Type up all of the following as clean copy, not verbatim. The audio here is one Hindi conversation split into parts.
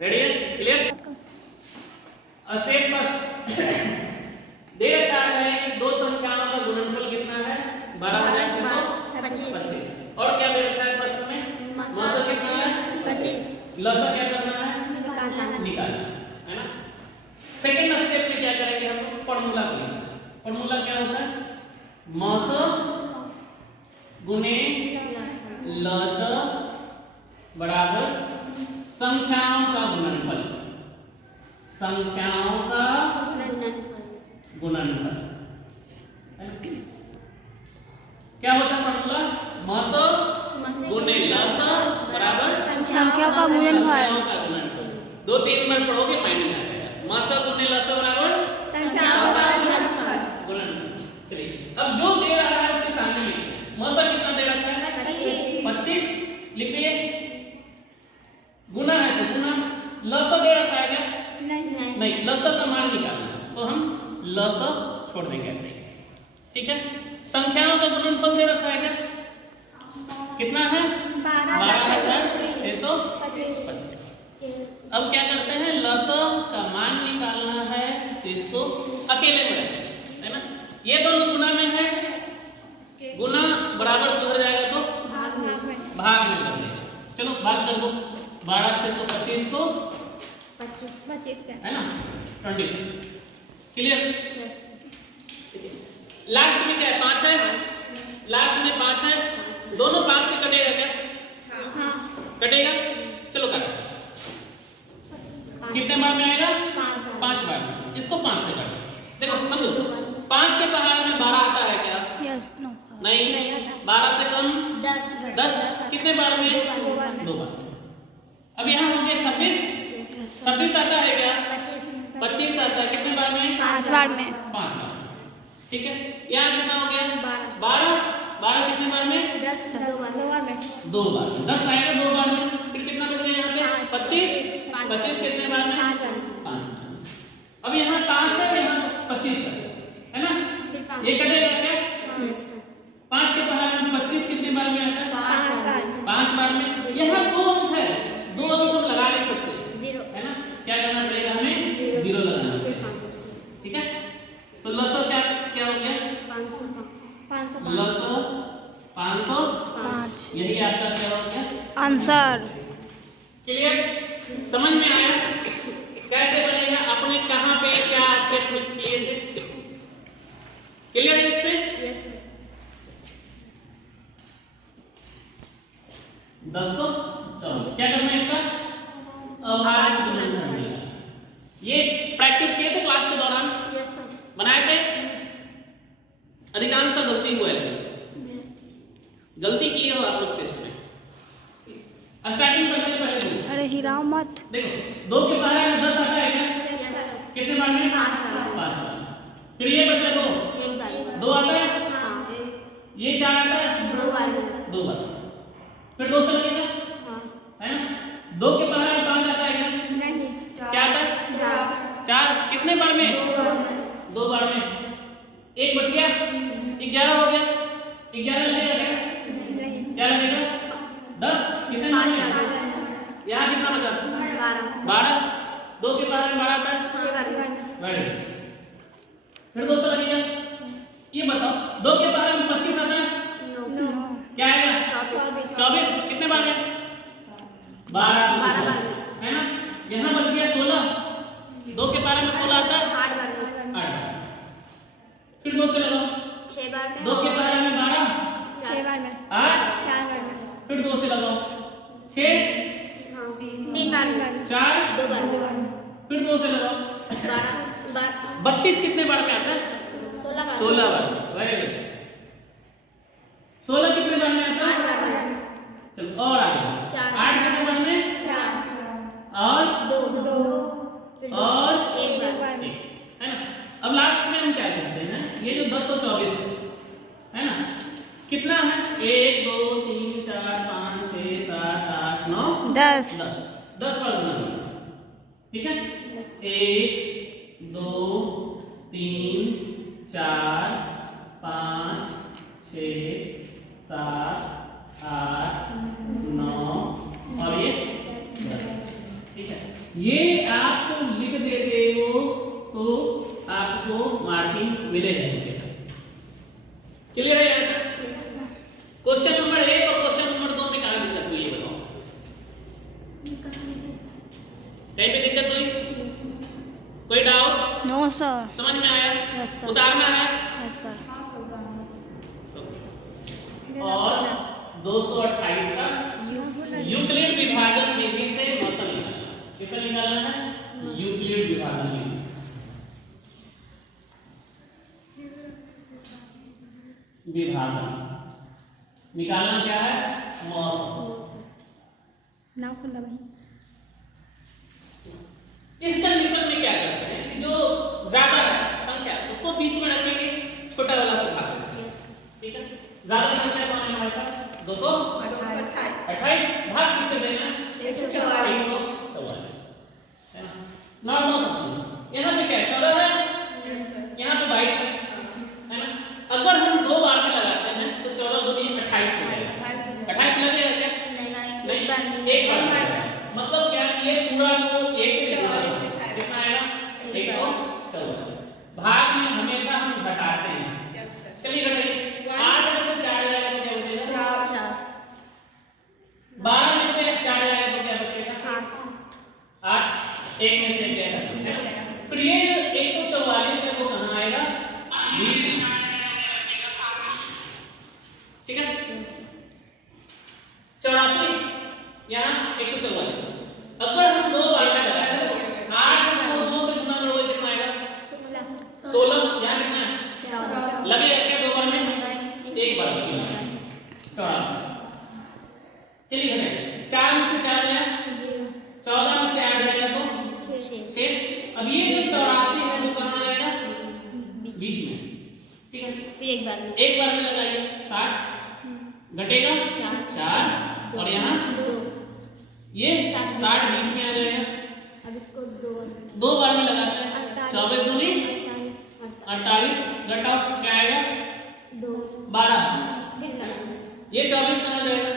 रेडी है? क्लियर? स्टेप फर्स्ट दे रखा है कि दो संख्याओं का गुणनफल कितना है 12,625 और क्या दे रखा है प्रश्न में मौसा कितना है 25 लसा क्या करना है निकालना है ना। सेकंड स्टेप में क्या करेंगे हम लोग फार्मूला करेंगे। फार्मूला क्या होता है मौसा गुणे लसा बराबर संख्याओं का गुणनफल संख्याओं का गुणनफल क्या होता है फार्मूला मौसा गुणे लसा बराबर संख्याओं का गुणनफल। दो तीन बार पढ़ोगे माइंड में आ जाएगा मौसा गुणे लसा बराबर संख्याओं का गुणनफल। चलिए अब जो दे रहा है उसके सामने लिखते हैं। मौसा कितना दे रखा है 25 लिख दिए गुना है तो गुना लसा दे रखा है क्या नहीं लसा का मान निकालना है तो हम लसा छोड़ देंगे ऐसे ही ठीक है। संख्याओं का गुणनफल दे रखा है क्या कितना है 12,625। अब क्या करते हैं लसा का मान निकालना है तो इसको अकेले में रखेंगे है ना। ये दोनों गुना में है गुना बराबर किधर जाएगा तो भाग में कर देंगे। चलो भाग कर दो 12,625 को 25 है ना 20 क्लियर। लास्ट में क्या है 5 है लास्ट में 5 है दोनों 5 से कटेगा क्या कटेगा चलो काट कितने बार में आएगा 5 बार में इसको 5 से काटो देखो समझो 5 के पहाड़ में 12 आता है क्या नहीं 12 से कम 10 कितने बार में 2 बार। अब यहाँ हो गया 26 आता है क्या 25 आता है कितने बार में 5 बार में 5 बार ठीक है। यहाँ कितना हो गया 12 कितने बार में 2 बार में 10 आएगा 2 बार में फिर कितना बच गया यहाँ पे 25 कितने बार में 5। अब यहाँ 5 है यहाँ 25 है ना ये कटेगा क्या 5 के पहाड़ में 25 कितने बार में आता है 5 बार में। यहाँ 2 अंक है 2 अंक हम लगा नहीं सकते है ना क्या करना पड़ेगा हमें 0 लगाना पड़ेगा ठीक है। तो लसा क्या हो गया लसा 505 यही आपका क्या हो गया आंसर। क्लियर समझ में आया कैसे बनेगा आपने कहां पे क्या स्टेप मिस किए थे क्लियर है इस पे 1024 क्या करना है इसका अभाज्य गुणनफल ये प्रैक्टिस किए थे क्लास के दौरान बनाए थे अधिकांश का गलती हुआ है गलती की हो आप लोग टेस्ट में स्टार्टिंग करने से पहले अरे हिलाओ मत देखो 2 के पहाड़ में 10 आता है क्या कितने बार में 5 बार। फिर ये बचा 2 आता है ये 4 आता है 2 बार फिर 2 से लगेगा है ना 2 के पहाड़ में 5 आता है क्या आता है 4 कितने बार में 2 बार में एक बच गया 11 हो गया 11 लगेगा क्या लगेगा 10 कितने बार में यहाँ कितना बचा 12 2 के पहाड़ में 12 आता है फिर 2 से लगेगा ये बताओ 2 के पहाड़ में 25 आता है क्या आएगा 24 कितने बार में 12 है ना। यहाँ बच गया 16 2 के पहाड़ में 16 आता है 8 बार फिर 2 से लगाओ 2 के पहाड़ में 12 8 फिर 2 से लगाओ 6 3 बार 4 फिर 2 से लगाओ 32 कितने बार में आता है 16 बार वेरी गुड 16 कितने बार में आता है चलो और आगे 8 कितने बार में और 1 बार है ना। अब लास्ट में हम क्या करते हैं ये जो 1024 है ना कितना है 1 2 3 4 5 6 7 8 9 10 बार गुना ठीक है 1 2 3 4 5 6 7 8 9 और ये 10 ठीक है ये आप लिख देते हो तो आपको मार्किंग मिलेगा इसके। क्लियर है यहाँ तक? क्वेश्चन नंबर 1 और क्वेश्चन नंबर 2 में कहाँ दिक्कत हुई है बताओ? कहीं पे दिक्कत हुई? कोई डाउट? No sir. समझ में आया? Yes sir. उतार में आया? Yes sir. और 228 का यूक्लिड विभाजन विधि से मौसम निकालना। किससे निकालना है? यूक्लिड विभाजन विधि से। विभाजन निकालना क्या है? मौसम। नाम खुला भाई। इस कंडीशन में क्या करते हैं कि जो ज्यादा है संख्या उसको बीच में रखेंगे, छोटा वाला से भाग देंगे। ठीक है? ज्यादा संख्या कौन है हमारे पास? 228 भाग किससे देना? 144 है ना? Normal question. यहाँ पे क्या है? 14 है, यहाँ पे 22 है ना? अगर हम दो बार में लगाते हैं तो 14 दूनी 28 हो जाएगा। 28 लगेगा क्या? नहीं, एक बार में। मतलब क्या कि ये पूरा को 1 से जोड़ना कितना आएगा? 144। भाग में हमेशा हम घटाते हैं। चलिए घटाइए। 8 में से 4 जाएगा तो क्या बचेगा? 4। 12 में से 4 जाएगा तो क्या बचेगा? 8। 1 में से क्या है? फिर ये 144 है वो कहाँ आएगा? 20। ठीक है? 84 यहाँ 144। अगर हम दो बार में लगाते हैं 8 को 2 से गुना करोगे कितना आएगा? 16। यहाँ कितना है? लगेगा क्या दो बार में? एक बार में 84। चलिए घटाइए। 4 में से क्या जाएगा? 14 में से 8 जाएगा तो 6। अब ये जो 84 है वो कहाँ जाएगा? 20 में। ठीक है? फिर एक बार में लगाइए। 60 घटेगा 4 और यहाँ 2। ये 60 20 में आ जाएगा। अब इसको दो बार में लगाते हैं। 24 दूनी 48 घटाओ क्या आएगा? 12। ये 24 कहाँ जाएगा?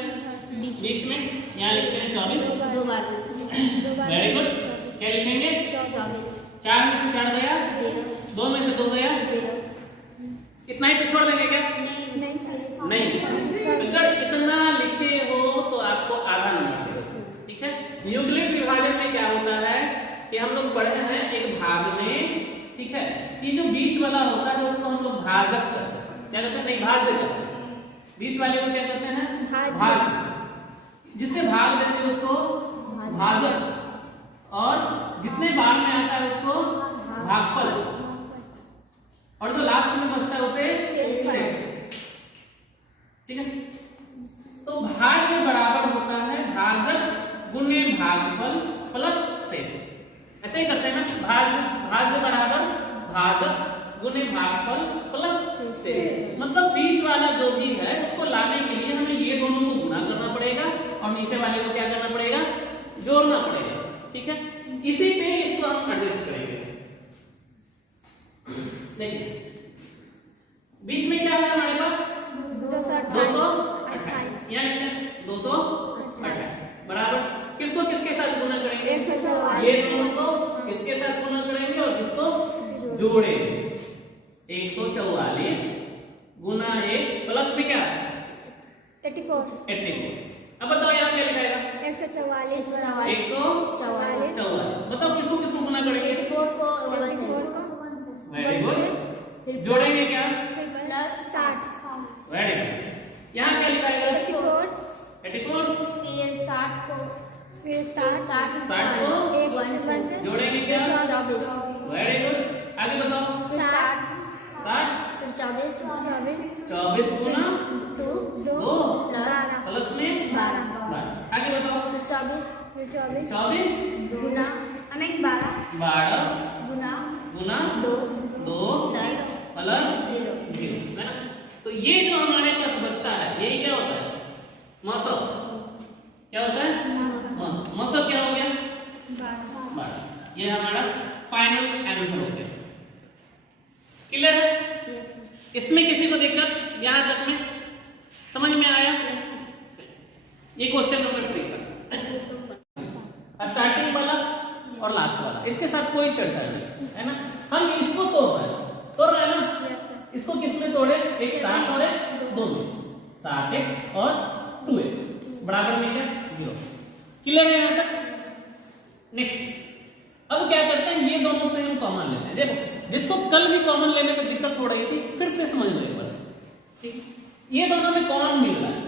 20 में। यहाँ लिखते हैं 24। दो बार वेरी गुड। क्या लिखेंगे? 24। 4 में से 4 गया, 2 में से 2 गया, इतना ही पिछोड़ देंगे क्या? नहीं। अगर इतना लिखे हो तो आपको आधा नंबर देगा। ठीक है? यूक्लिड विभाजन में क्या होता है कि हम लोग पढ़े हैं एक भाग में, ठीक है, कि जो बीच वाला होता है उसको हम लोग भाजक करते हैं। क्या कहते हैं? नहीं, भाज्य करते हैं। बीच वाले को क्या कहते हैं? भाज्य। जिससे भाग देते हैं उसको भाजक, और जितने बार में आता है उसको भागफल, और जो लास्ट में बचता है उसे शेष। ठीक है? तो भाज्य बराबर होता है भाजक गुणे भागफल प्लस शेष। ऐसे ही करते हैं ना? भाज्य बराबर भाजक गुणे भागफल प्लस शेष। मतलब बीच वाला जो भी है उसको लाने के लिए हमें ये दोनों को गुणा करना पड़ेगा और नीचे वाले को क्या करना पड़ेगा? जोड़ना पड़ेगा। ठीक है? इसी पे इसको हम एडजस्ट करेंगे। देखिए बीच में क्या है हमारे पास? 228। यहाँ लिखते हैं 228 बराबर किसको किसके साथ गुणा करेंगे? ये दोनों को इसके साथ गुणा करेंगे और इसको जोड़ेंगे। 144 गुना 1 प्लस में क्या? 84। अब बताओ यहाँ क्या लिखाएगा? 144। बताओ किसको किसको गुना करेंगे? 84 को वेरी गुड। जोड़ेंगे क्या? प्लस 60। Very good. यहाँ क्या लिखाएगा? 84 फिर 60 को 60 को जोड़ेंगे क्या? 24। Very good. आगे बताओ। फिर 60 फिर 24 गुना 2 प्लस में 12। आगे बताओ। फिर 24 गुना 12 गुना 2 प्लस प्लस 0 है ना? तो ये जो हमारे पास बचता है यही क्या होता है? मौसम। क्या होता है? मौसम क्या हो गया? 12। ये हमारा फाइनल आंसर हो गया। क्लियर है? इसमें किसी को दिक्कत यहाँ तक में समझ में आया? ये क्वेश्चन नंबर 3 का स्टार्टिंग वाला और लास्ट वाला, इसके साथ कोई छेड़छाड़ नहीं है ना। हम इसको तोड़ रहे हैं ना, यस सर। इसको किसमें तोड़े, एक 60 और एक 2 में, 60x और 2x बराबर में क्या 0। क्लियर है यहाँ तक। नेक्स्ट अब क्या करते हैं, ये दोनों से हम कॉमन लेते हैं। देखो जिसको कल भी कॉमन लेने में दिक्कत हो रही थी, फिर से समझ लो एक बार, ठीक। ये दोनों में कौन मिल रहा है,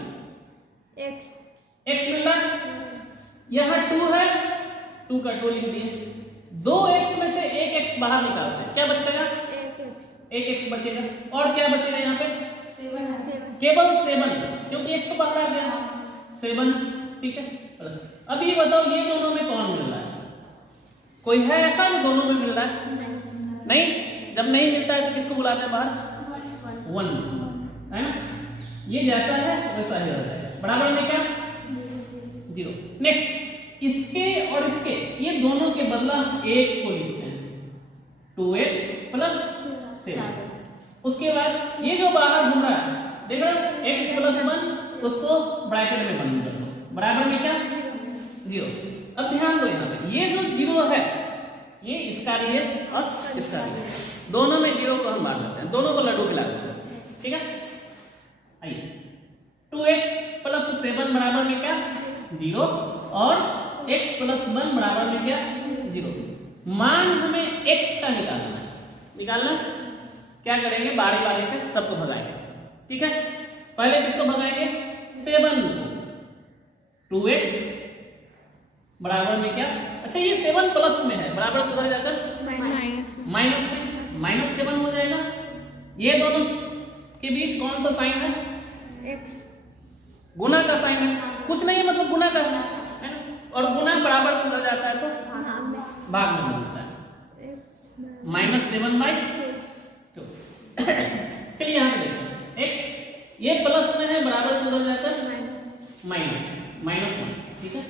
x मिल रहा है, यहाँ 2 है, 2 का 2 लिख दिए, 2x में से एक x बाहर निकालते हैं, क्या बचेगा, एक x बचेगा, और क्या बचेगा यहाँ पे, केवल 7, क्योंकि x तो बाहर आ गया 7, ठीक है। अब ये बताओ ये दोनों में कौन मिल रहा है, कोई है ऐसा जो दोनों में मिल रहा है, नहीं। जब नहीं मिलता है तो किसको बुलाते हैं बाहर, 1 है ना, ये जैसा है वैसा ही रहता है, बराबर में क्या 0। नेक्स्ट इसके और इसके, ये दोनों के बदला हम एक को लिखते हैं, 2x प्लस 7। उसके बाद ये जो बाहर घूम रहा है, देख रहे हो, x प्लस 1, उसको ब्रैकेट में बंद कर दो, बराबर में क्या 0। अब ध्यान दो यहाँ पे, ये जो 0 है ये इसका भी है और इसका भी है, दोनों में 0 को हम मार देते हैं, दोनों को लड्डू खिला देते हैं, ठीक है। आइए 2x प्लस 7 बराबर में क्या 0 और x प्लस 1 बराबर में क्या 0। मान हमें x का निकालना है, क्या करेंगे, बारी बारी से सबको भगाएंगे, ठीक है। पहले किसको भगाएंगे, 7 को, 2x बराबर में क्या, अच्छा ये 7 प्लस में है, बराबर किधर जाकर माइनस में, -7 हो जाएगा। ये दोनों के बीच कौन सा साइन है, गुना का साइन है, कुछ नहीं है मतलब गुना करना है ना, और गुना बराबर किधर जाता है तो भाग में मिलता है, -7/2। चलिए यहाँ पे देखते हैं, x ये प्लस में है, बराबर किधर जाकर -1, ठीक है।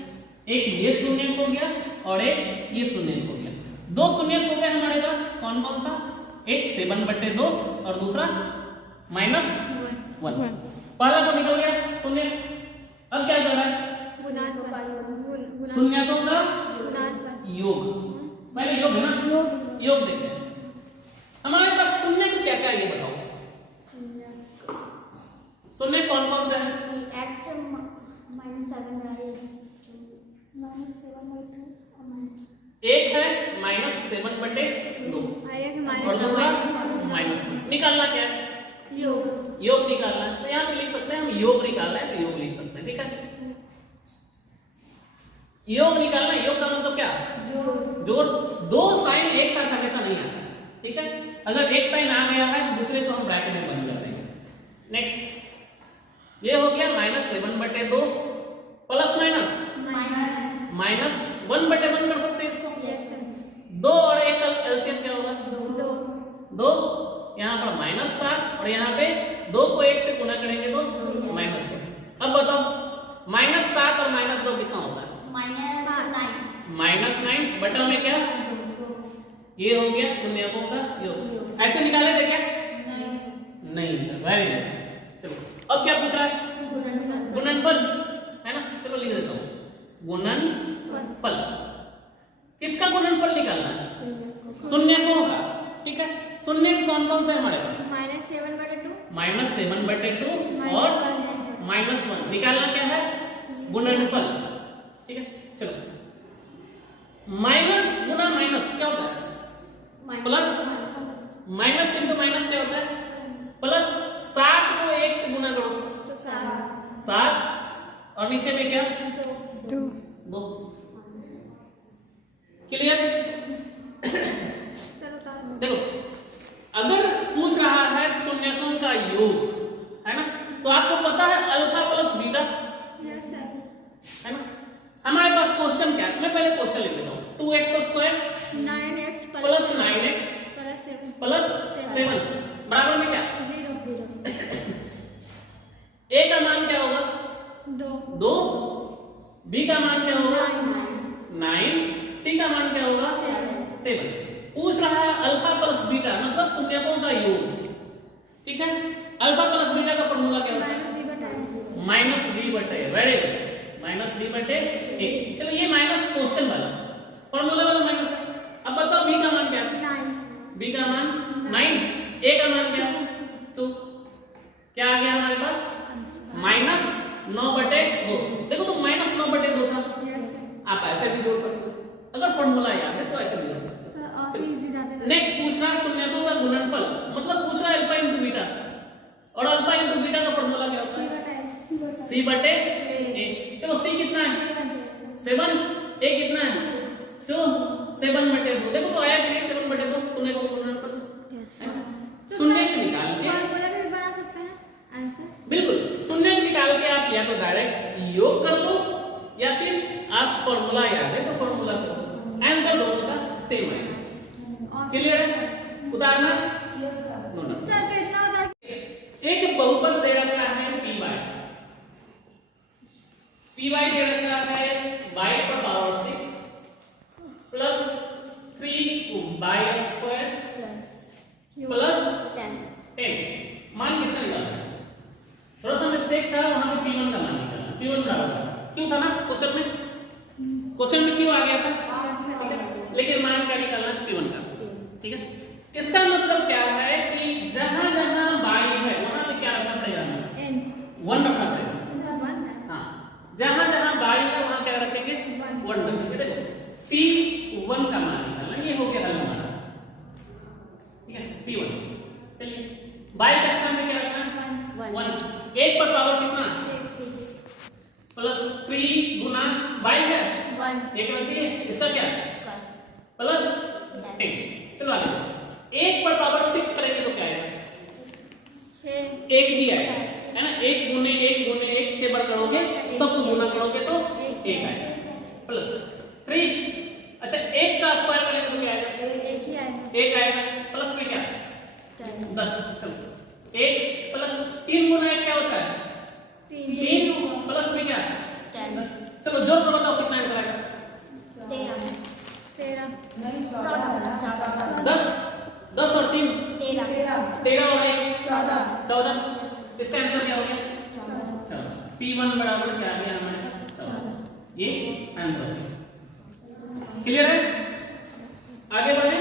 एक ये शून्य हो गया और एक ये शून्य हो गया, 2 शून्य हो गए हमारे पास, कौन कौन सा, एक 7/2 और दूसरा -1। पहला तो निकल गया शून्य, अब क्या कर रहा है, शून्यकों का योग, पहले योग है ना, योग देखते हैं हमारे पास शून्य को क्या क्या है ये बताओ, शून्य कौन कौन से है, एक है -7/2 और दूसरा -1। निकालना क्या है, योग निकालना है, तो यहाँ पे लिख सकते हैं हम, योग निकालना है तो योग लिख सकते हैं, ठीक है। योग निकालना, योग का मतलब क्या, जोड़। 2 साइन एक साथ हमेशा नहीं आता, ठीक है। अगर एक साइन आ गया है तो दूसरे को हम ब्रैकेट में बंद कर देंगे। नेक्स्ट ये हो गया -7/2 प्लस -1/1 कर सकते हैं इसको, 2 और 1 का एलसीएम क्या होगा, 2, यहाँ पर -7 और यहाँ पे 2 को 1 से गुना करेंगे तो -2। अब बताओ -7 और -2 कितना होता है, -9 बटा में क्या, ये हो गया शून्यकों का योग। ऐसे निकाले थे क्या, नहीं सर, वेरी गुड। चलो अब क्या पूछ रहा है, गुणनफल है ना, चलो लिख देता हूँ, गुणनफल। किसका गुणनफल निकालना है, शून्यकों का, ठीक है। शून्य कौन कौन से हमारे पास, -7/2 और -1। निकालना क्या है, गुणनफल, ठीक है। चलो माइनस गुना माइनस क्या होता है, प्लस, माइनस इंटू माइनस क्या होता है, प्लस। 7 को 1 से गुना करो तो 7 और नीचे में क्या 2। क्लियर। देखो अगर पूछ रहा है शून्यकों का योग है ना, तो आपको पता है अल्फा प्लस बीटा है ना। हमारे पास क्वेश्चन क्या है, मैं पहले क्वेश्चन लिख देता हूँ। 2x² 9x plus 9x plus 7 बराबर में क्या 0 a का मान क्या होगा 2, b का मान क्या होगा 9, c का मान क्या होगा 7। पूछ रहा है अल्फा प्लस बीटा मतलब शून्यकों का योग, ठीक है। अल्फा प्लस बीटा का फॉर्मूला क्या होता है -b/a। Very good, -b/a। चलो ये माइनस क्वेश्चन वाला फॉर्मूला वाला माइनस C बटे A। चलो C कितना है 7, A कितना है 2, 7 बटे 2। देखो तो आया कि नहीं 7 बटे 2 शून्य को गुणन पर शून्य को निकाल के फॉर्मूला भी बना सकते हैं आंसर। बिल्कुल शून्य को निकाल के आप या तो डायरेक्ट योग कर दो या फिर आप फॉर्मूला याद है तो फॉर्मूला करो, आंसर दोनों का सेम है। क्लियर है? उदाहरण सर कितना होता है? एक बहुपद दे रखा है py दे रखा है y पर power 6 plus 3y square plus 10। मान किसका निकालना है? थोड़ा सा मिस्टेक था वहां पे p1 का मान निकालना। p1 बराबर क्यों था ना क्वेश्चन में क्यों आ गया था, ठीक है, लेकिन मान क्या निकालना p1 का, ठीक है। इसका मतलब क्या है कि जहां जहां y है वहां पे क्या रखना पड़ेगा, 1 रखना पड़ेगा। हाँ, जहां जहां y है वहां क्या रखेंगे 1 रखेंगे। देखो p1 का मान निकालना, ये हो गया हल हमारा, ठीक है। p1 चलिए y का स्थान पे क्या रखना 1, 1 पर पावर कितना प्लस 3 गुना y है 1 एक रख दिए, इसका क्या प्लस 10। चलो आगे 1 पर पावर 6 करेंगे तो क्या आएगा 6, 1 ही आएगा, है ना। 1 गुने 1 गुने 1 6 बार करोगे सबको गुना करोगे तो 1 आएगा प्लस 3। अच्छा 1 का स्क्वायर करेंगे तो क्या आएगा 1 ही आएगा, 1 आएगा प्लस में क्या 10। चलो 1 प्लस 3 गुना 1 क्या होता है 3 प्लस में क्या 10। चलो जोड़ कर बताओ कितना आंसर आएगा 10 और 3 13 और 1 14। इसका आंसर क्या हो गया 14। p1 बराबर क्या आ गया हमारे पास, ये आंसर है। क्लियर है? आगे बढ़े।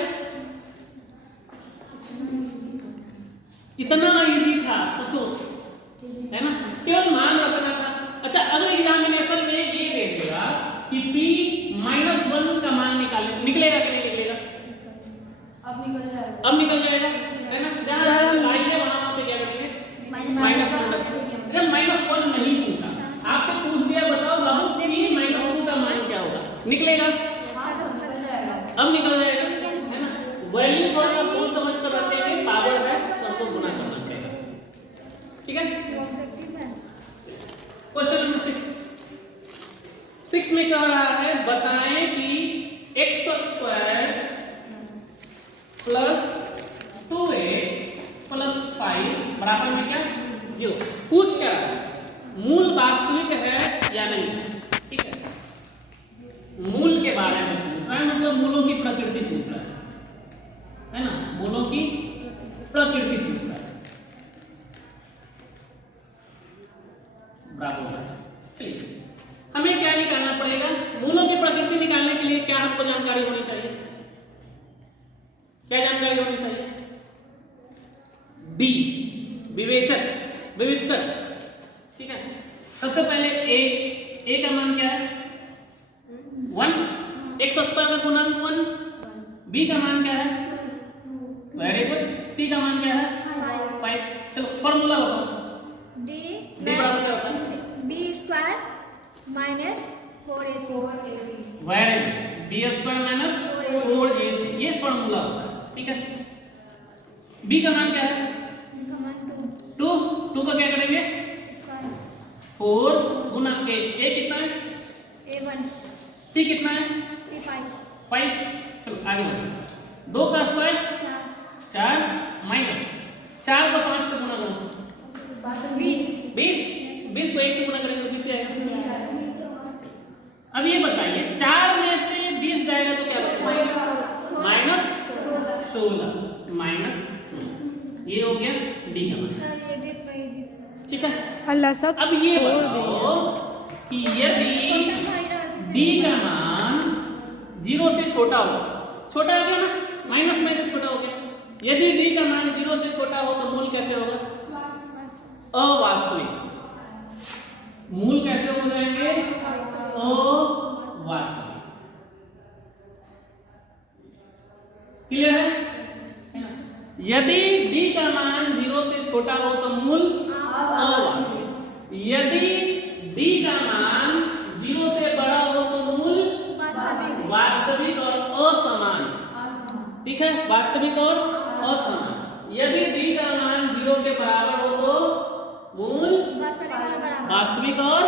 इतना इजी था, सोचो, है ना, केवल मान रखना था। अच्छा अगले एग्जामिनेशन में ये दे देगा कि p-1 का मान निकलेगा कि नहीं निकलेगा, अब निकल जाएगा, है ना। जहां आई है वहां पे क्या करेंगे -1। अगर -1 नहीं पूछा, आपसे पूछ दिया बताओ बाबू p-2 का मान क्या होगा, निकलेगा, अब निकल जाएगा, है ना। वैल्यू थोड़ा सा सोच समझ कर रखते हैं, पावर है तो उसको गुना करना पड़ेगा, ठीक है। क्वेश्चन नंबर 6 में कह रहा है बताएं कि x² प्लस 2x प्लस 5 बराबर में क्या 0। पूछ क्या रहा है, मूल वास्तविक है या नहीं, ठीक है। मूल के बारे में पूछ रहा है, मतलब मूलों की प्रकृति पूछ रहा है ना, मूलों की प्रकृति पूछ रहा है। बराबर, चलिए हमें क्या निकालना पड़ेगा, मूलों की प्रकृति निकालने के लिए क्या हमको जानकारी होनी चाहिए, क्या जानकारी होनी चाहिए, डी विवेचक विविधकर, ठीक है। सबसे पहले ए का मान क्या है 1, x² का गुणांक 1, b का मान क्या है वेरी गुड, सी का मान क्या है 5। चलो फॉर्मूला बताओ, d बराबर क्या होता है b² minus 4ac very good, b² minus 4ac, ये फॉर्मूला होता है, ठीक है। b का मान क्या है 2 का क्या करेंगे 4 गुना a कितना है a1, c कितना है c5। 5। चलो आगे बढ़ो, 2 का स्क्वायर 4 माइनस 4 को 5 से गुना करो 20 को 1 से गुना करेंगे तो 20 आएगा। अब ये बताइए 4 में से 20 जाएगा तो क्या बचेगा -16 ये हो गया डी का मान, ठीक है। अल्लाह सब अब ये बताओ कि यदि डी का मान 0 से छोटा हो, छोटा हो गया ना, माइनस में तो छोटा हो गया, यदि डी का मान 0 से छोटा हो तो मूल कैसे होगा अवास्तविक, मूल कैसे हो जाएंगे अवास्तविक। क्लियर है? यदि d का मान 0 से छोटा हो तो मूल अवास्तविक, यदि ठीक है, वास्तविक और असमान। यदि d का मान 0 के बराबर हो तो मूल वास्तविक और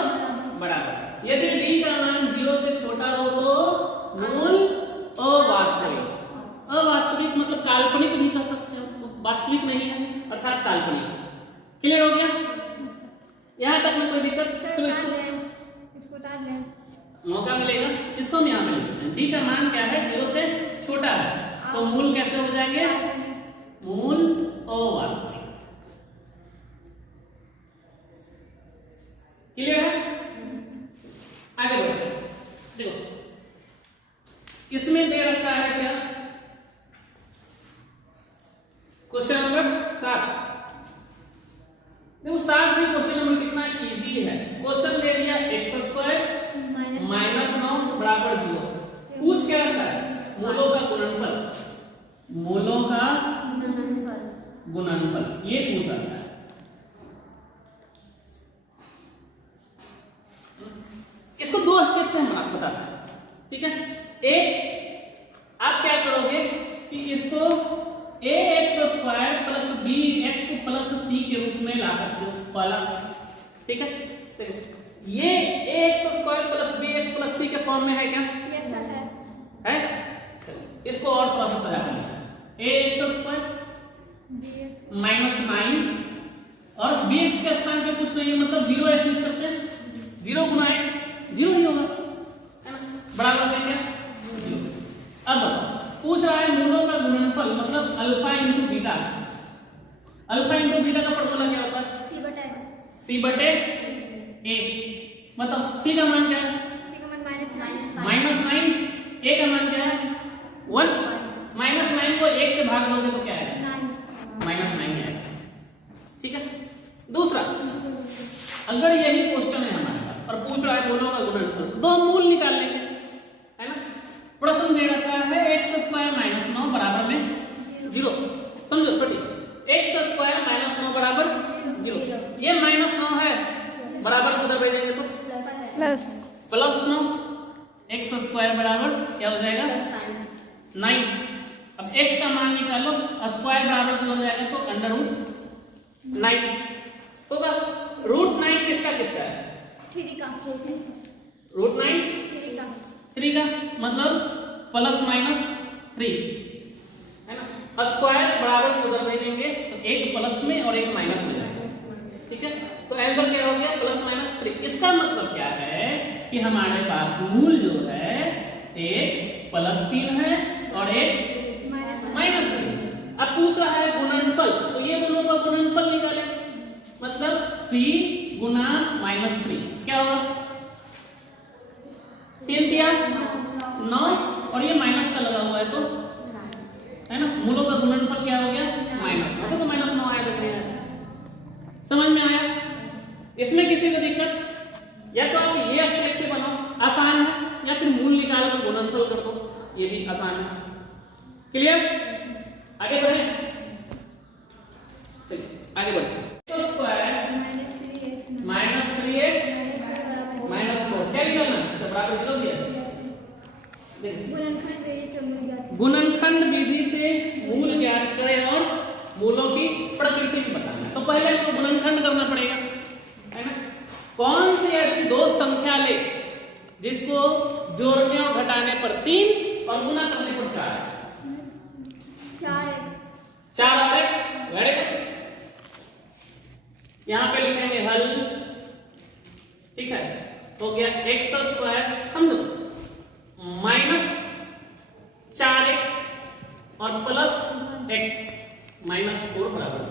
बराबर। यदि d का मान 0 से छोटा हो तो मूल अवास्तविक। अवास्तविक मतलब काल्पनिक भी कह सकते हैं उसको, वास्तविक नहीं है अर्थात काल्पनिक। क्लियर हो गया? यहाँ तक में कोई दिक्कत? चलो इसको उतार लें। मौका मिलेगा, इसको हम यहाँ पे लिखते हैं। d का मान क्या है? 0 से छोटा है, तो मूल कैसे हो जाएंगे? मूल अवास्तविक। क्लियर है? आगे बढ़ते हैं। देखो इसमें दे रखा है क्या? Question number 7। देखो 7 भी क्वेश्चन नंबर कितना इजी है। क्वेश्चन दे दिया x² माइनस 9 बराबर 0। पूछ क्या रखा है? मूलों का गुणनफल। मूलों का गुणनफल ये पूछ रखा है। इसको दो स्टेप से हम आपको बताते हैं, ठीक है? एक आप क्या करोगे कि इसको ax² plus bx plus c के रूप में ला सकते हो, पहला, ठीक है? तो ये ax² plus bx plus c के फॉर्म में है क्या? यस सर है। इसको और थोड़ा सा सजा कर ax² माइनस 9 और bx के स्थान पे कुछ नहीं है, मतलब 0x लिख सकते हैं। 0 गुना x 0 ही होगा, है ना? बराबर है क्या? 0। अब पूछ रहा है मूलों का गुणनफल, मतलब alpha into beta. Alpha into beta का फॉर्मूला क्या होता है? c बटे a। मतलब c का मान क्या है? माइनस 9। a का मान क्या है? 1। माइनस 9 को 1 से भाग दोगे तो क्या आएगा? माइनस 9 आएगा, ठीक है? दूसरा, अगर यही क्वेश्चन है हमारे पास और पूछ रहा है मूलों का गुणनफल, तो हम मूल निकाल लेंगे, है ना? प्रश्न दे रखा है x² माइनस 9 बराबर में 0। समझो छोटी, x² माइनस 9 बराबर 0। ये माइनस 9 है, बराबर किधर भेजेंगे तो प्लस 9। x² बराबर क्या हो जाएगा? 9। अब x का मान निकालो, स्क्वायर बराबर क्या हो जाएगा? तो अंडर रूट 9 होगा। रूट 9 किसका किसका है? 3 का। रूट 9 3 का मतलब प्लस माइनस 3, है ना? स्क्वायर बराबर उधर भेजेंगे तो एक प्लस में और एक माइनस में जाएगा, ठीक है? तो आंसर क्या हो गया? Plus minus 3। इसका मतलब क्या है कि हमारे पास मूल जो है एक प्लस 3 है और एक माइनस 3। अब पूछ रहा है गुणनफल, तो ये दोनों का गुणनफल निकालें, मतलब 3 गुना माइनस 3 क्या होगा? 3 दिया 9 और ये माइनस का लगा हुआ है तो, है ना? मूलों का गुणनफल क्या हो गया? माइनस 9। तो माइनस 9 आया, देख रहे हैं? समझ में आया? इसमें किसी को दिक्कत? या तो आप ये स्टेप से बनाओ, आसान है, या फिर मूल निकाल कर गुणनफल कर दो, ये भी आसान है। क्लियर? आगे बढ़े, चलिए आगे बढ़ते हैं। तो स्क्वायर माइनस 3x माइनस 4 क्या निकालना है? तो बराबर 0 दिया। गुणनखंड विधि से मूल ज्ञात करें और मूलों की प्रकृति भी बताना है। तो पहले हमको गुणनखंड करना पड़ेगा, है ना? कौन सी ऐसी दो संख्या ले जिसको जोड़ने और घटाने पर 3 और गुना करने पर 4 आ रहा है? Very good. यहां पे लिखेंगे हल, ठीक है? हो गया x² समझो माइनस 4x और प्लस x माइनस 4 बराबर,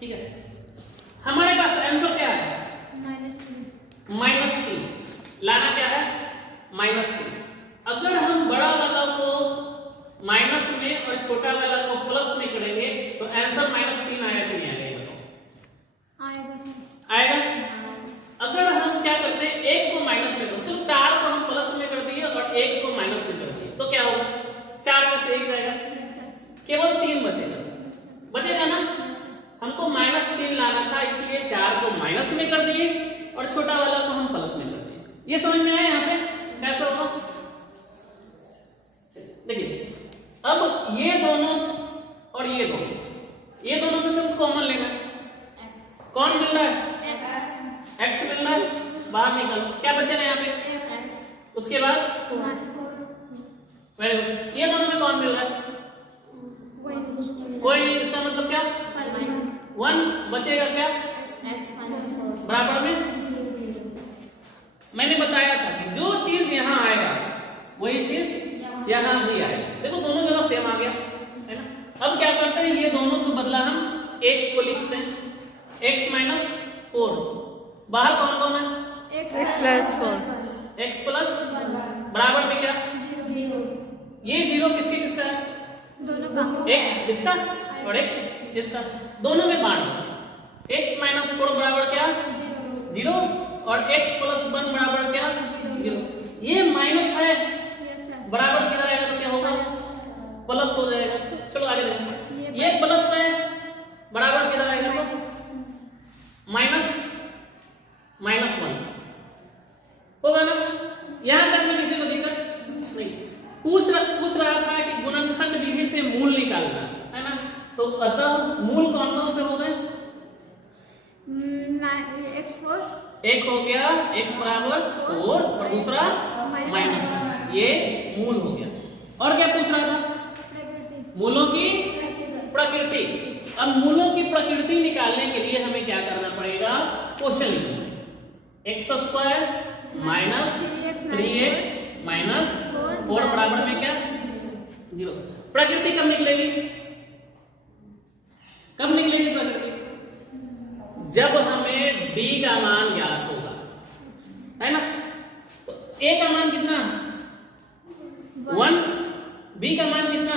ठीक है? हमारे पास आंसर क्या है? -3। लाना क्या है? -3। अगर हम बड़ा वाला को माइनस में और छोटा वाला को प्लस में करेंगे तो आंसर -3 आएगा कि नहीं आएगा? बताओ आएगा। अगर हम क्या करते हैं, एक को माइनस में, चलो 4 को हम प्लस में कर दिए और एक को माइनस में कर दिए, तो क्या होगा? 4 में से 1 जाएगा, केवल 3 बचेगा ना? हमको -3 लाना था, इसलिए 4 को माइनस में कर दिए और छोटा वाला को हम प्लस में कर दिए। ये समझ में आया? यहाँ पे कैसे होगा? देखिए अब इसके बाद वेरी गुड। ये दोनों में कौन मिल रहा है? कोई नहीं। इसका मतलब क्या? 1 बचेगा क्या बराबर में? मैंने बताया था कि जो चीज यहाँ आएगा वही चीज यहाँ भी आएगा। देखो दोनों जगह सेम आ गया है ना। अब क्या करते हैं, ये दोनों को बदला हम एक को लिखते हैं x माइनस 4। बाहर कौन कौन है? x प्लस 4 x प्लस बराबर में क्या? ये 0 किसके किसका है? दोनों का। एक इसका और एक इसका, दोनों में बांट दो। x माइनस 4 बराबर क्या? 0 और x प्लस 1 बराबर क्या? 0। ये माइनस है, बराबर किधर आएगा तो क्या होगा? प्लस हो जाएगा। चलो आगे देखो, ये प्लस है, बराबर किधर आएगा तो माइनस 1 होगा ना। यहां तक में किसी को दिक्कत नहीं। पूछ रहा था कि गुणनखंड विधि से मूल निकालना है ना, तो अतः मूल कौन कौन से हो गए? एक हो गया x बराबर 4 और दूसरा माइनस, ये मूल हो गया। और क्या पूछ रहा था? मूलों की प्रकृति। अब मूलों की प्रकृति निकालने के लिए हमें क्या करना पड़ेगा? क्वेश्चन लिखना। x² माइनस 3x माइनस 4 बराबर में क्या? 0। प्रकृति कब निकलेगी? कब निकलेगी प्रकृति? जब हमें d का मान ज्ञात होगा, है ना। तो a का मान कितना? 1, b का मान कितना?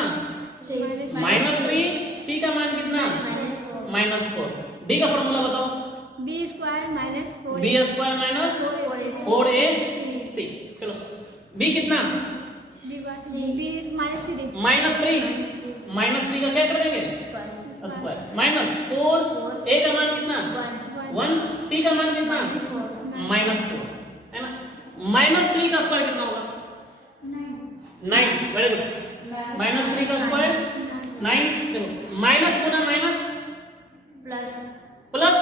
-3, c का मान कितना? -4। d का फॉर्मूला बताओ। b square minus 4 b square minus 4ac। चलो b कितना? b -3 का क्या कर देंगे? स्क्वायर माइनस 4, a का मान कितना? 1, c का मान कितना? -4 है ना। -3 का स्क्वायर कितना होगा? 9। Very good. -3 का स्क्वायर 9। देखो माइनस गुना माइनस प्लस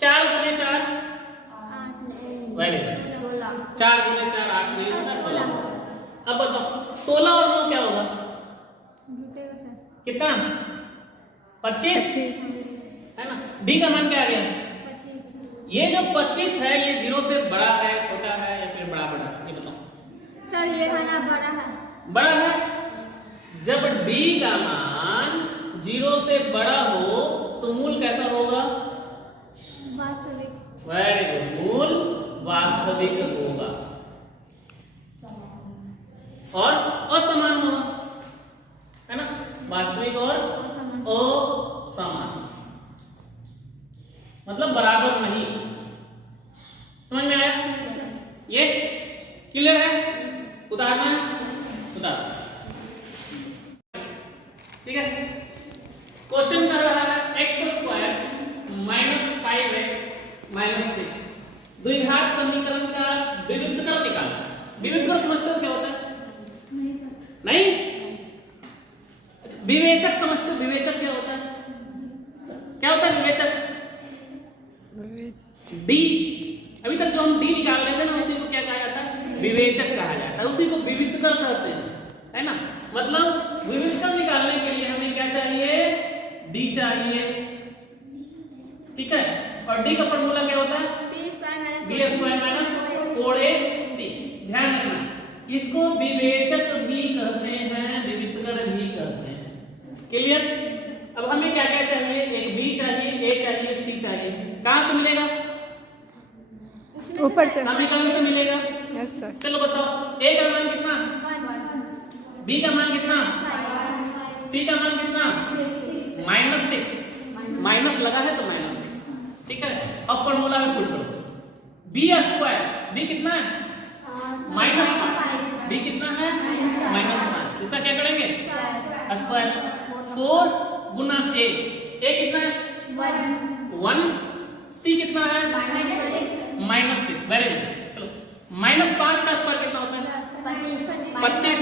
4 गुने 4 वेरी गुड। 4 गुने 4 8 नहीं होता 16। अब बताओ 16 और 9 क्या होगा? कितना? 25 है ना। डी का मान क्या आ गया? 25। ये जो 25 है ये 0 से बड़ा है, छोटा है या फिर बराबर है? ये बताओ। सर ये वाला बड़ा है। बड़ा है। जब d का मान 0 से बड़ा हो तो मूल कैसा होगा? वास्तविक। Very good. मूल वास्तविक होगा और असमान होगा, है ना। वास्तविक और असमान मतलब बराबर नहीं। समझ में आया? ये क्लियर है? उतारना है? उतार। ठीक है। क्वेश्चन कर रहा है x² माइनस 5x माइनस 6 द्विघात समीकरण का विविधीकरण निकालना। विविधीकरण समझते हो क्या होता है? नहीं। विवेचक समझते हो? विवेचक क्या होता है? क्या होता है विवेचक? डी। अभी तक जो हम डी निकाल रहे थे ना, उसी को क्या कहा जाता है? विवेचक कहा जाता है। उसी को विविधीकरण कहते हैं, है ना। मतलब विविधीकरण निकालने के लिए हमें क्या चाहिए? डी चाहिए। ठीक है। और डी का फॉर्मूला क्या होता है? b square minus 4ac। ध्यान रखना, इसको विवेचक भी कहते हैं, विविधीकरण भी कहते हैं। क्लियर? अब हमें क्या क्या चाहिए? एक b चाहिए, a चाहिए, c चाहिए। कहां से मिलेगा? ऊपर से। समीकरण से मिलेगा। Yes sir. चलो बताओ, a का मान कितना? b का मान कितना? c का मान कितना? -6। माइनस लगा है तो -6। ठीक है। अब फॉर्मूला में पुट करो। b स्क्वायर, b कितना है? -5। b कितना है? -5। इसका क्या करेंगे? स्क्वायर। 4 गुना a कितना है? 1। c कितना है? -6। Very good. चलो -5 का स्क्वायर कितना होता है? 25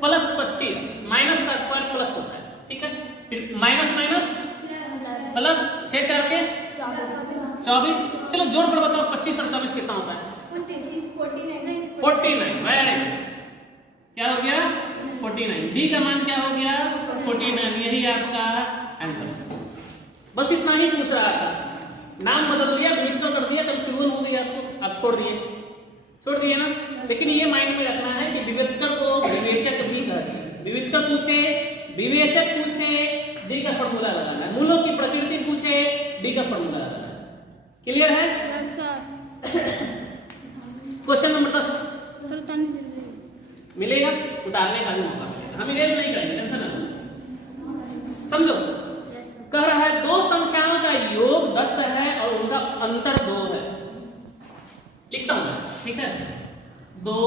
प्लस 25। माइनस का स्क्वायर प्लस होता है। ठीक है। फिर माइनस माइनस प्लस 6 4 के 24। चलो जोड़ कर बताओ 25 और 24 कितना होता है? 49, वेरी गुड। क्या हो गया 49। डी का मान क्या हो गया 49, यही आपका आंसर। बस इतना ही पूछ रहा था, नाम बदल दिया, विविधकर कर दिया, कंफ्यूजन हो गई आपको, आप छोड़ दिए ना। लेकिन ये माइंड में रखना है कि विविधकर को विवेचक भी कहते हैं। विविधकर पूछे, विवेचक पूछे, डी का फॉर्मूला लगाना है। मूलों की प्रकृति पूछे, डी का फॉर्मूला लगाना है। क्लियर है? क्वेश्चन नंबर 10 मिलेगा, उतारने का भी मौका मिलेगा, हम इरेज नहीं करेंगे, टेंशन ना लो। समझो, कह रहा है दो संख्याओं का योग 10 है और उनका अंतर 2 है। लिखता हूं, ठीक है। दो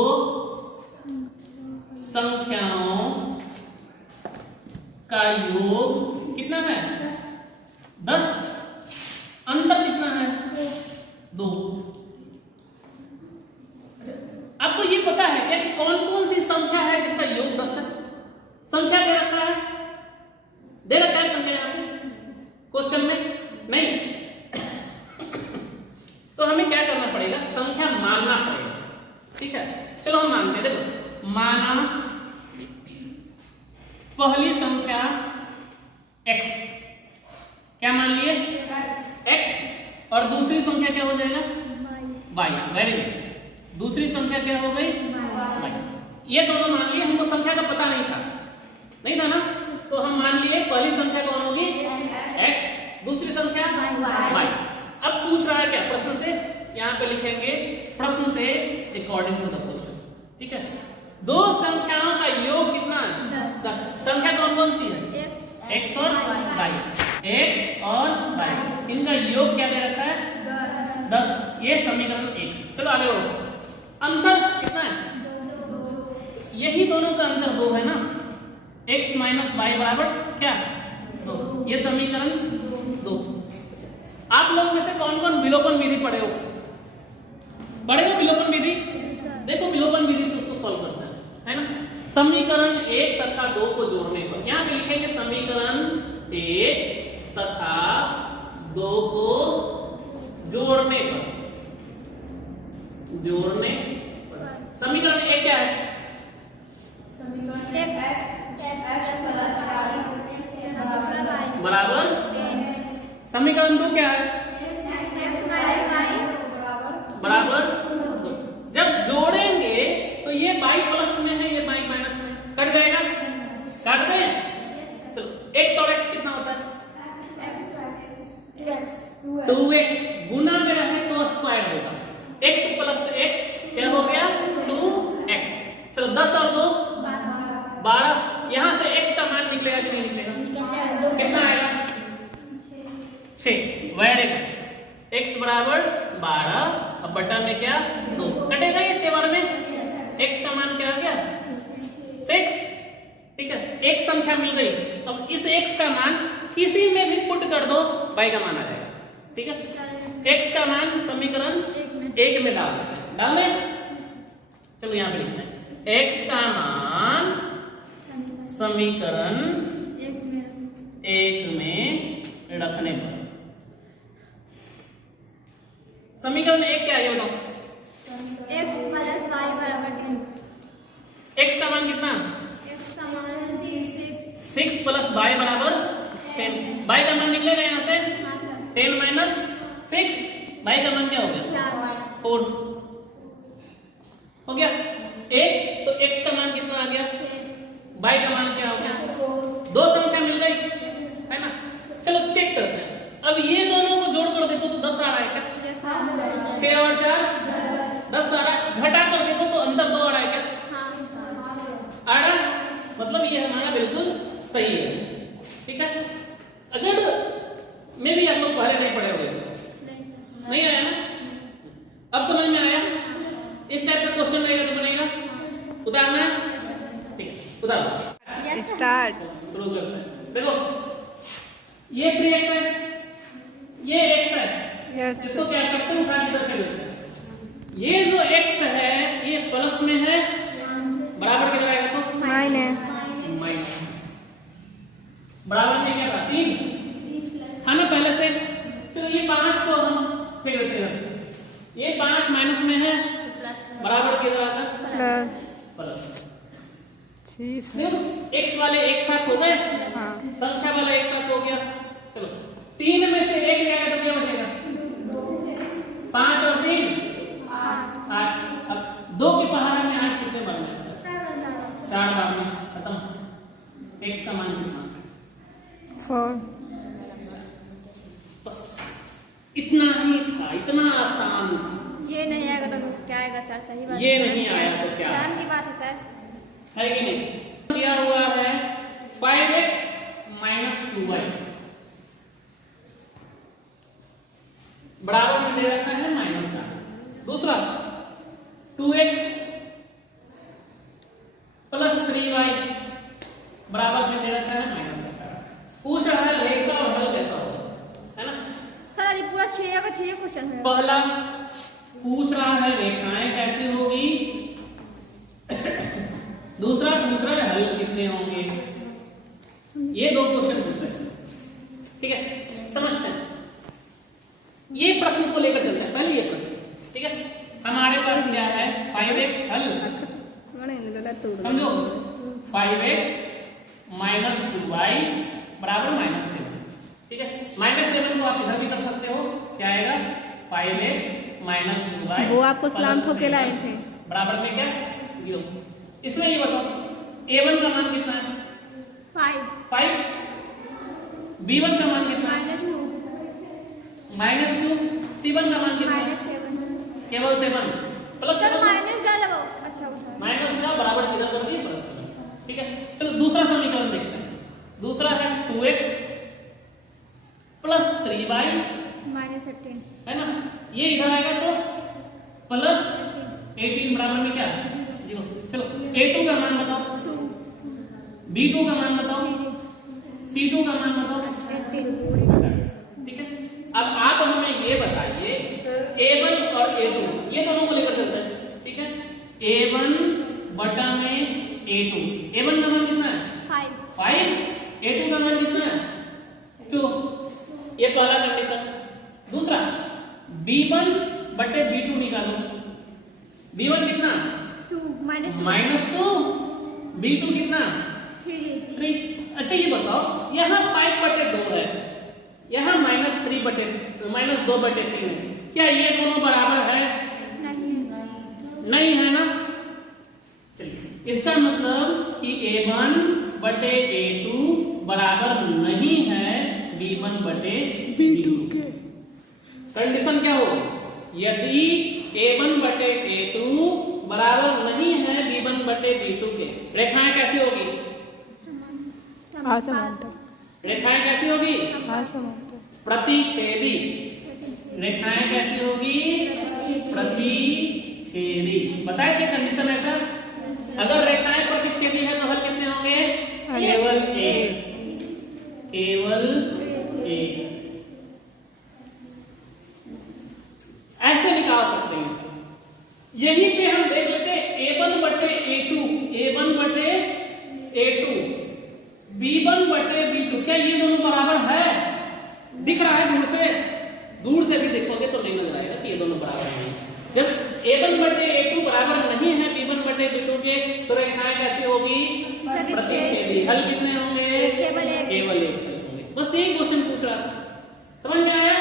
संख्याओं का योग कितना है 10, अंतर कितना है 2। आपको ये पता है क्या कि कौन कौन सी संख्या है जिसका योग 10 है? संख्या दे रखा है संख्या यहाँ पे क्वेश्चन में नहीं। तो हमें क्या करना पड़ेगा, संख्या मानना पड़ेगा। ठीक है, चलो हम मानते हैं। देखो, माना पहली संख्या x, क्या मान लिए x, और दूसरी संख्या क्या हो जाएगा y। Very good. दूसरी संख्या क्या हो गई y। ये दोनों मान लिए, हमको संख्या का पता नहीं था ना, तो हम मान लिए पहली संख्या कौन होगी x, दूसरी संख्या y। अब पूछ रहा है क्या प्रश्न से, यहाँ पे लिखेंगे प्रश्न से अकॉर्डिंग टू द क्वेश्चन। ठीक है, दो संख्याओं का योग कितना है 10। संख्या कौन कौन सी है x और y, x और y, इनका योग क्या दे रखा है 10। ये समीकरण 1। चलो आगे बढ़ो। अंतर कितना है, यही दोनों का अंतर 2 है ना, x माइनस y बराबर क्या 2। ये समीकरण 2। आप लोग में से कौन कौन विलोपन विधि पढ़े हो? विलोपन विधि? देखो, विलोपन विधि से उसको सॉल्व करते हैं, है ना। समीकरण 1 तथा 2 को जोड़ने पर, यहां पे लिखेंगे समीकरण 1 तथा 2 को जोड़ने पर, समीकरण 1 क्या है बराबर, समीकरण 2 क्या है बराबर। जब जोड़ेंगे तो ये y प्लस में है, ये y माइनस में, कट जाएगा, काट दें। चलो, x और x कितना होता है 2x, गुना में रहे तो स्क्वायर होगा, x प्लस x क्या हो गया 2x। चलो 10 और 2 12, यहां से x का मान निकलेगा कि नहीं निकलेगा, कितना आएगा 6। वेरी गुड, x बराबर 12, अब बटा में क्या 2, कटेगा ये 6 बार में, x का मान क्या आ गया 6। ठीक है, एक संख्या मिल गई। अब इस x का मान किसी में भी पुट कर दो, y का मान आ जाएगा। ठीक है, x का मान समीकरण 1 में डाल दें। चलो यहां पे लिखते हैं x का मान समीकरण 1 में रखने पर, समीकरण 1 क्या है ये बताओ। x प्लस y बराबर 10। x का मान कितना x का मान 6 प्लस y बराबर 10। y का मान निकलेगा यहाँ से 10 माइनस 6, y का मान क्या हो गया 4 हो गया। एक तो x का मान कितना आ गया, y का मान क्या हो गया, 2 संख्या मिल गई, है ना। चलो चेक करते हैं। अब ये दोनों को जोड़ कर देखो तो 10 आ रहा है क्या, 6 और 4 10 आ रहा है। घटा कर देखो तो अंतर 2 आ रहा है क्या, आ रहा है, मतलब ये हमारा बिल्कुल सही है। ठीक है, अगर मैं भी आप लोग पहले नहीं पढ़े हुए, नहीं आया ना, अब समझ में आया। इस टाइप का क्वेश्चन रहेगा तो बनेगा, उदाहरण है। ठीक है, उदाहरण स्टार्ट शुरू करते हैं। देखो, ये 3x है, ये x है, यस इसको क्या करते हैं उठा के इधर कर देते हैं। ये जो x है ये प्लस में है, बराबर किधर आएगा तो माइनस, बराबर में क्या था 3 है ना पहले से। चलो ये 5 को हम फेंक देते हैं, ये 5 माइनस में है, बराबर लग रहा था? Plus plus. 6 देखो x वाले एक साथ हो गए, हाँ संख्या वाला एक साथ हो गया। चलो 3 में से 1 जाएगा तो क्या बचेगा? 5 और 3 8। अब 2 की पहाड़ा में 8 कितने बार में? 4 बार में खत्म। x का मान कितना? 4 बस इतना ही था, इतना आसान था। ये नहीं आएगा तो क्या आएगा सर? सही बात ये नहीं आया तो क्या? आसान की बात है सर। है कि नहीं? दिया हुआ है 5x माइनस 2y बराबर में दे रखा है -7। दूसरा 2x प्लस 3y बराबर में दे रखा है -18। पूछ रहा है रेखा और हल कैसा होगा, है ना? सर अभी पूरा 6 का 6 क्वेश्चन है। पहला पूछ रहा है रेखाएं कैसी होगी, दूसरा पूछ रहा है हल कितने होंगे। ये 2 क्वेश्चन पूछ रहे हैं, ठीक है? समझते हैं, ये प्रश्न को लेकर चलते हैं। पहले ये प्रश्न, ठीक है? हमारे पास क्या है? 5x हल, समझो 5x माइनस 2y बराबर -7, ठीक है? -7 को आप इधर भी कर सकते हो, क्या आएगा? 5x माइनस 2y वो आपको सलाम ठोके लाए थे बराबर में क्या? 0। इसमें ये बताओ a1 का मान कितना है? 5। b1 का मान कितना है? -2। c1 का मान कितना है? -7। केवल 7 प्लस सर 7 माइनस क्या लगाओ? अच्छा वो माइनस का बराबर किधर कर दिए? प्लस, ठीक है? चलो दूसरा समीकरण देखते हैं। दूसरा है 2x प्लस 3y, -18 है ना? ये इधर आएगा तो प्लस 18 बराबर में क्या? 0। चलो a2 का मान बताओ, 2 b2 का मान बताओ, c2 का मान बताओ, 18 ठीक है? अब आप हमें ये बताइए a1 और a2 ये दोनों को लेकर चलते हैं, ठीक है? a1 बटा में a2, a1 का मान कितना है? 5। a2 का मान कितना है? 2। ये पहला कंडीशन। दूसरा b1 बटे b2 निकालो। b1 कितना? 2 -2। b2 कितना? 3। अच्छा ये बताओ यहाँ 5 बटे 2 है, यहाँ -2 बटे 3 है, क्या ये दोनों बराबर है? नहीं है ना? चलिए इसका मतलब कि a1 बटे a2 बराबर नहीं है b1 बटे b2 के। कंडीशन क्या होगी? यदि a1 बटे a2 बराबर नहीं है b1 बटे b2 के, रेखाएं कैसी होगी? असमांतर। रेखाएं कैसी होगी? असमांतर। प्रतिच्छेदी। रेखाएं कैसी होगी? प्रतिच्छेदी। बताए क्या कंडीशन है सर? अगर रेखाएं प्रतिच्छेदी है तो हल कितने होंगे? केवल एक, केवल एक। ऐसे निकाल सकते हैं इसे। यहीं पे हम देख लेते हैं a1 बटे a2, a1 बटे a2, b1 बटे b2, क्या ये दोनों बराबर है? दिख रहा है दूर से? दूर से भी देखोगे तो नहीं नजर आएगा कि ये दोनों बराबर हैं। जब a1 बटे a2 बराबर नहीं है b1 बटे b2 के, तो रेखाएं कैसी होगी? प्रतिच्छेदी। हल कितने होंगे? केवल एक हल होंगे। बस यही क्वेश्चन पूछ रहा था, समझ में आया?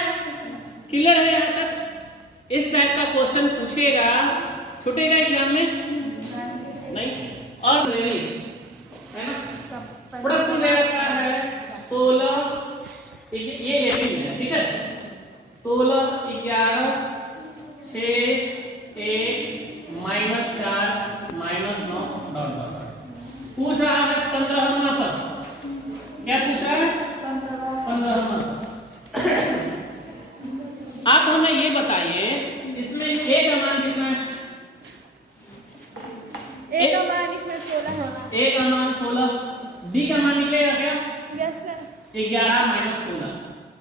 क्लियर है यहाँ तक? इस टाइप का क्वेश्चन पूछेगा, छूटेगा एग्जाम में नहीं। और नहीं है ना? प्रश्न दे रखा है 16, ये रेटिंग है, ठीक है? 16, 11, 6, 1, -4, -9 डॉट डॉट। पूछ रहा है 15वां पद। क्या पूछ रहा है? 15वां। आप हमें ये बताइए इसमें a का मान कितना है? a का मान इसमें 16 है। a का मान 16, b का मान निकलेगा क्या? Yes sir. 11 - 16।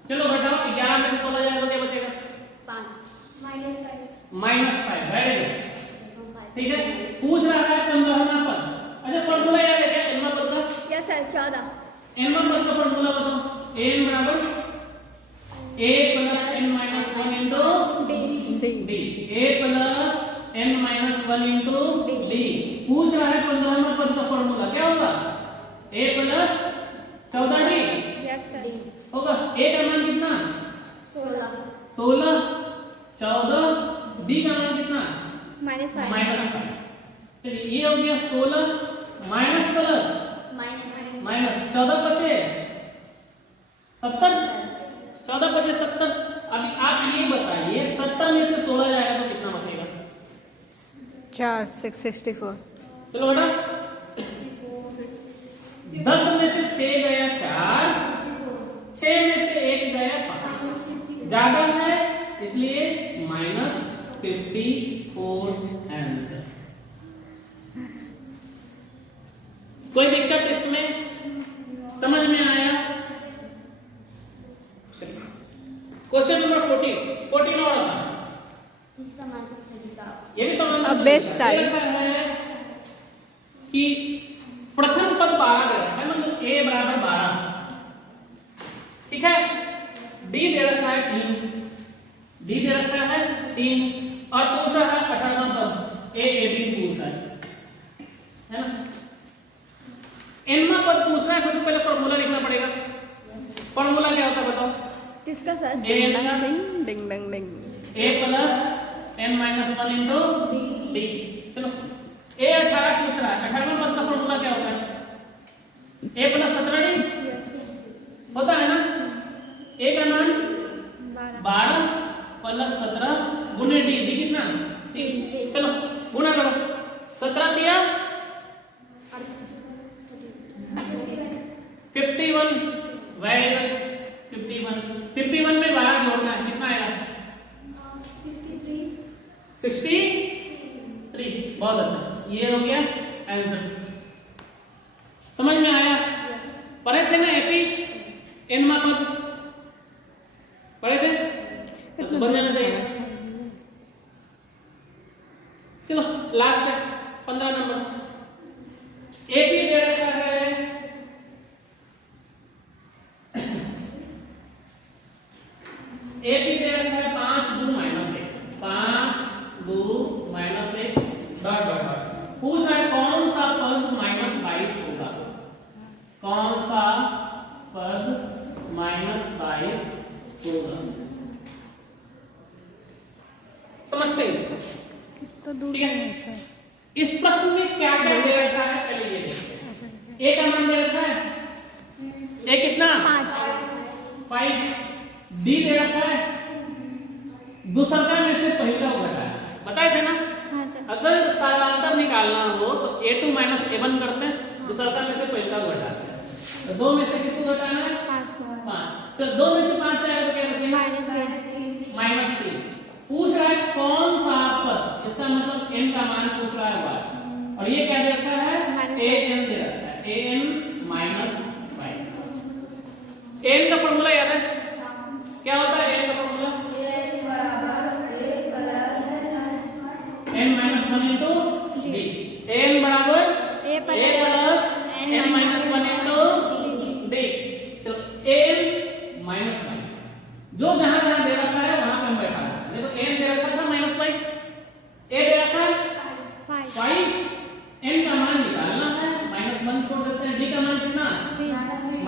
चलो घटाओ, 11 में 16 जाएगा तो क्या बचेगा? 5 -5। वेरी गुड, ठीक है? पूछ रहा है 15वां पद। अच्छा फॉर्मूला याद है क्या nवां पद का? Yes sir 14। nवां पद का फॉर्मूला बताओ। n बराबर a + n - 1 * D d। a + n minus 1 into D. पूछ रहा है 15वां पद का फॉर्मूला क्या होगा? a plus 14d yes sir होगा। a का मान कितना? 16 16 14 d का मान कितना? -5 -5। चलिए ये हो गया 16 माइनस प्लस माइनस 14 बचे 70। 14 बचे 70। अभी आप ये बताइए 70 में से 16 जाएगा तो कितना बचेगा? 4 664 चलो बेटा 10 में से 6 गया 4, 6 में से 1 गया 5, ज्यादा है इसलिए -54 आंसर। कोई दिक्कत इसमें? समझ में आया? क्वेश्चन नंबर 14 और आता है। ये भी समान अब बेस सारी। है कि प्रथम पद 12 दे रखा है, मतलब a बराबर 12, ठीक है। d दे रखा है 3, d दे रखा है 3 और पूछ रहा है 18वां पद a b पूछ रहा है ना। nवां पद पूछ रहा है, सबसे पहले फॉर्मूला लिखना पड़ेगा। फॉर्मूला क्या होता है बताओ? किसका sir? a ding ding ding ding a plus n minus 1 into d। चलो a 18 पूछ रहा है, 18वां पद का फॉर्मूला क्या होता है? a प्लस 17d होता है ना। a का मान 12 प्लस 17 गुने d, d कितना? 3। चलो गुना करो, 17 दिया 51, वेरी गुड 51 में 12 जोड़ना है, कितना आएगा? 63। बहुत अच्छा, ये हो गया आंसर। समझ में आया? पढ़े थे ना एपी एनवां पद पढ़े थे तो बन जाना चाहिए। चलो लास्ट है 15 नंबर। एपी दे रखा है एपी दे रखा है 5 2 -1 5 2 -1 डॉट डॉट डॉट। पूछ रहा है कौन सा पद -22 होगा? कौन सा पद -22 होगा? समझते हैं इसको? कितना दूर ठीक है। है सर? इस प्रश्न में क्या क्या दे रखा है पहले ये देखते हैं। a का मान दे रखा है a कितना? 5। d दे रखा है दूसरा में से पहला घटा है, बताए थे ना। हाँ सर। अगर समानांतर निकालना हो तो a2 - a1 करते हैं, दूसरा में से पहला घटाते हैं। तो 2 में से किसको घटाना है? 5। चलो 2 में से 5 जाएगा तो क्या बचेगा? -3। पूछ रहा है कौन सा पद, इसका मतलब n का मान पूछ रहा है y, और ये क्या दे रखा है? an दे रखा है, an -22। n का फॉर्मूला याद है? क्या होता है n का formula? n - 1 into d। n बराबर a plus n - 1 into d। तो n -22 जो जहां जहां दे रखा है वहां पे हम बैठा है। देखो n दे रखा था -22, a दे रखा है 5, n का मान निकालना है, -1 छोड़ देते हैं, d का मान कितना?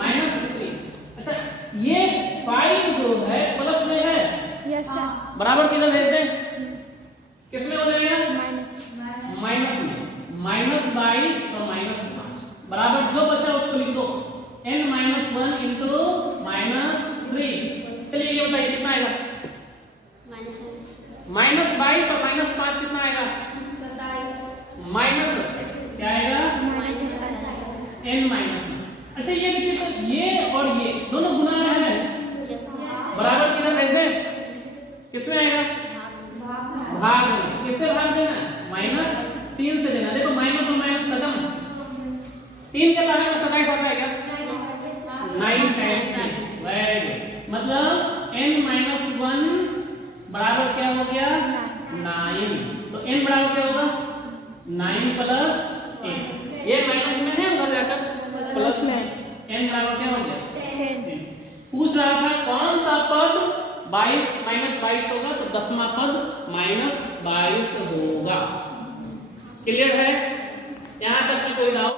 -3। अच्छा ये 5 जो है प्लस में है, यस सर। बराबर किधर भेज दें? किसमें हो जाएगा? माइनस में, -22 और -5 बराबर जो बचा उसको लिख दो n - 1 इंटू -3। चलिए ये बताइए कितना आएगा? -22 और -5 कितना आएगा? -27। क्या आएगा? n -1। अच्छा ये देखिए सर, ये और ये दोनों गुना में है, बराबर किधर भेज दें? किसमें आएगा? भाग में। किससे भाग देना? -3 से देना। देखो माइनस और माइनस खत्म, 3 के बारे में 27 आता है क्या? 9 टाइम्स 3। Very good. मतलब n - 1 बराबर क्या हो गया? 9। तो n बराबर क्या होगा? 9 प्लस 1। ये माइनस में है, उधर जाकर प्लस में। n बराबर क्या हो गया? 10। पूछ रहा था कौन सा पद 22 माइनस 22 होगा तो 10वां पद माइनस 22 होगा। क्लियर है? यहाँ तक की कोई डाउट?